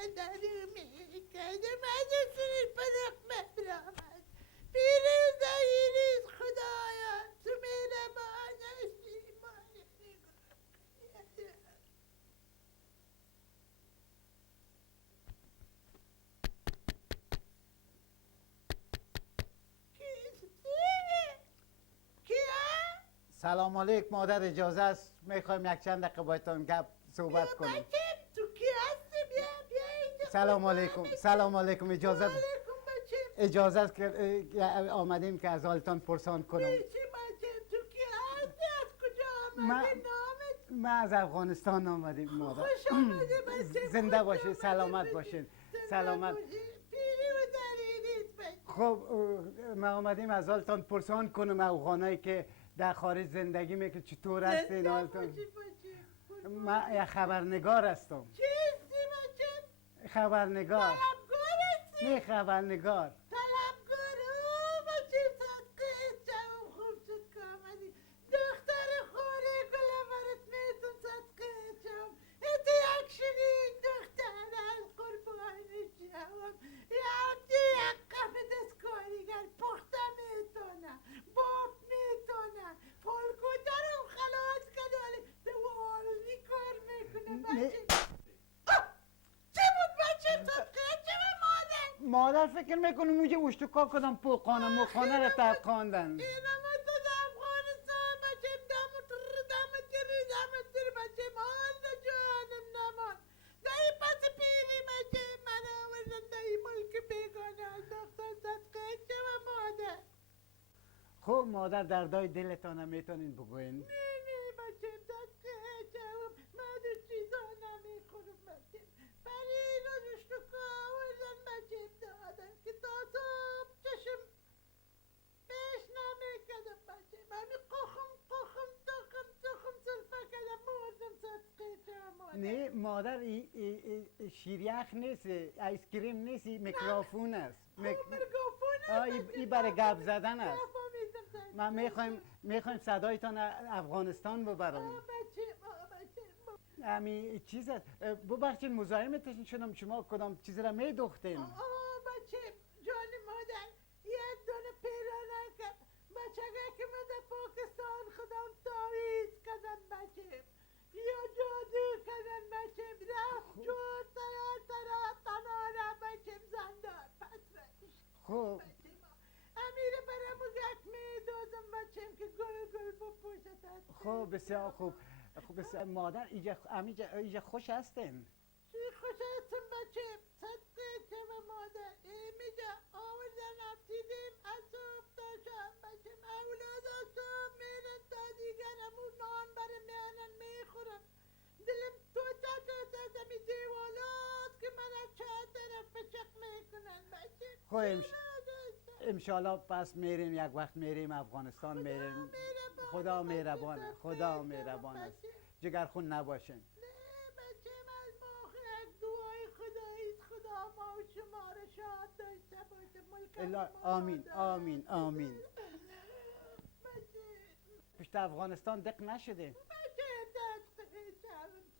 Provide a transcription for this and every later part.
مادر میکرده مدرسه پدر مبرامد پیروز ایریز خدایا تو مهربانشی مانه کیه؟ سلام علیکم مادر، اجازه است میخوایم یک چند دقیقه بایتون گپ صحبت کنیم. بچه تو کی هستی؟ بیا اینجا. سلام علیکم، سلام علیکم. اجازه علیکم بچه. اجازه است که آمدیم که از حالتان پرسان کنم. چی بچه تو کی هستی؟ از کجا من آمدی؟ نامت؟ ما از افغانستان آمدیم مادر. خوش آمده بچه. زنده خوش باشید، آمده سلامت بچه. باشین. زنده سلامت. باشی. پیری و دریریت بچه. خب ما آمدیم از حالتان پرسان کنم، افغانایی که در خارج زندگی میکنن چطور هستین زنده حالتان؟ باشی بچه. من یک خبرنگار هستم. چی هستی بچه؟ خبرنگار. طلبکار هستی؟ نه خبرنگار. طلبکار بچه صدقه جواب خوب شد که آمدی دختر خوره گله برات میتون صدقه جواب ایتی یک شیرین دختر از قربانش جواب یک قف دست کاریگر پخته میتونه باف میتونه فالکو درم خلاص کدالی دوالنی کار میکنه بچه چی بود بچه صدقه جواب مادر مادر فکر میکنم اونجا اشتکا کدام پوخانه مخانه را ترکاندن. این همه تو در افغانستان بچه دمت گری بچه مال ده جانم نمان دایی پس پیری بچه من آوردن دایی ملک بیگانه از دختر صدقه چه و مادر خب مادر دردای دلتان میتونین بگوین. نه بچه صدقه چه و من دو چیزا نمیخورم بچه برای این روز اشتکا آوردن بچه دادن که تا صبح چشم پیش نمیکردم بچه من قخم تخم سرفه کردم مردم صدقه چه مادر نه مادر ای شیریخ نیست، ایسکریم نیست، ای میکروفون است. ای برای گپ زدن است. من میخوایم صدایتان افغانستان ببرم. بچه امی چیز است. ببخشید مزاحمتون شدم، شما کدام چیز را میدوختین؟ بچه جان مادر یک دونه پیرانه کرد بچه که من در پاکستان خودم تاویز کردن بچه یا جادو کردن بچه رفت جور ترا تناره بچه زندان پس رشت خب امیره برامو گک میدازم بچه که گل بپوشت خب بسیار خوب. خب بسیار مادر اینجا خوش هستین؟ چی خوش هستم بچه صدقه چه و مادر اینجا آوردن افتیدیم از صبح تا شب بچه اولاد از صبح میرن تا دیگر همون نان برای میانن میخورم دلم تو می دیوالاست که من از چهار طرف پچق میکنن بچه خب انشالله پس میریم یک وقت میریم افغانستان میریم. خدا مهربان، خدا مهربان است. جگرخون نباشین. نه بچه من ما یک دعای خداییست خدا ما و شما رو شاد داشته باشه ملک آمین آمین آمین. بچه پشت افغانستان دق نشده؟ بچه دست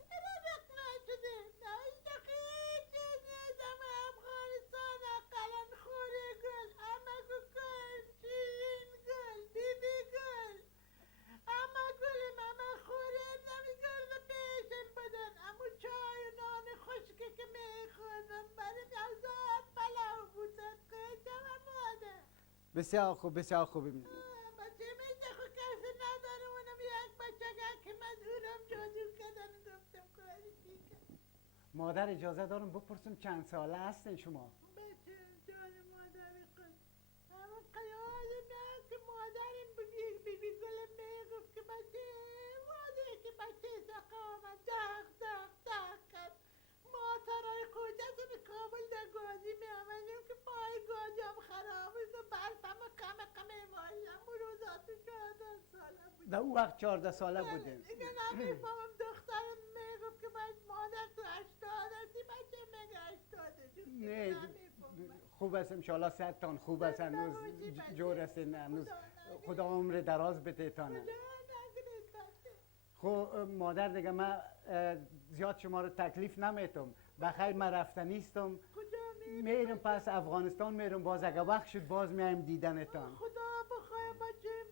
چرا دق نشده نه اینجا خیلی چیز نیستم افغانستان قلم خوره گل امگو گل شیرین گل بیبی گل اما گلم اما خوره نمیگرد پیشم بدن اما چای و نان خشکی که میخوردم برای ازاد پلاو بود صدقه جم مادر بسیار خوب بسیار خوب. بچه میشه خود کسی نداره اونم یک بچه که من اونم جادو کردن گفتم کاری دیگه مادر اجازه دارم بپرسم چند ساله هستین شما؟ بچه جان مادر خود همون قیادم نه که مادرم بی گلم میگفت که بچه مادر که بچه زخه آمد دق کرد ما سرای قدس به کابل در گازی می آمدیم که پای گازی هم خراب است و برفم قمه ماییم و روزاتو 14 ساله بود در اون وقت 14 ساله بودین؟ دیگه نمیفهمم دخترم میگفت که مادر تو 80 هستی بچه میگه 82 نه خوب است انشالله صحتتان خوب است هنوز جور هستین هنوز خدا عمر دراز بده تانه. خب مادر دیگه من زیاد شما رو تکلیف نمیتم بخیر من رفته نیستم. کجا میرم پس افغانستان میرم، باز اگه وقت شد باز میایم دیدنتان. خدا بخواه بچم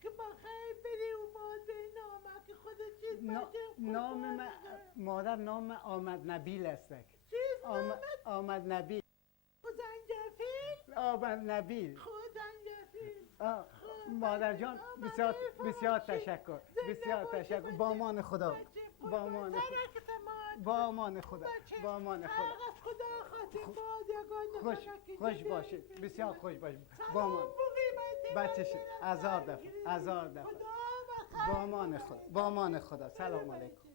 که بخیر بری و ماده نامه که خدا چیز بچم. نام مادر نام آمد نبیل است. چیز نامت؟ آمد نبیل. زنجفیل؟ آمد نبیل. زنجفیل. مادر جان بسیار تشکر. بسیار تشکر. با امان خدا. با امان خدا. با امان خدا. با امان خدا. خدا خاطر باد یگان خوش باشید. بسیار خوش باشید. با امان. بچه شد. هزار دفعه. با امان خدا. با امان خدا. سلام علیکم.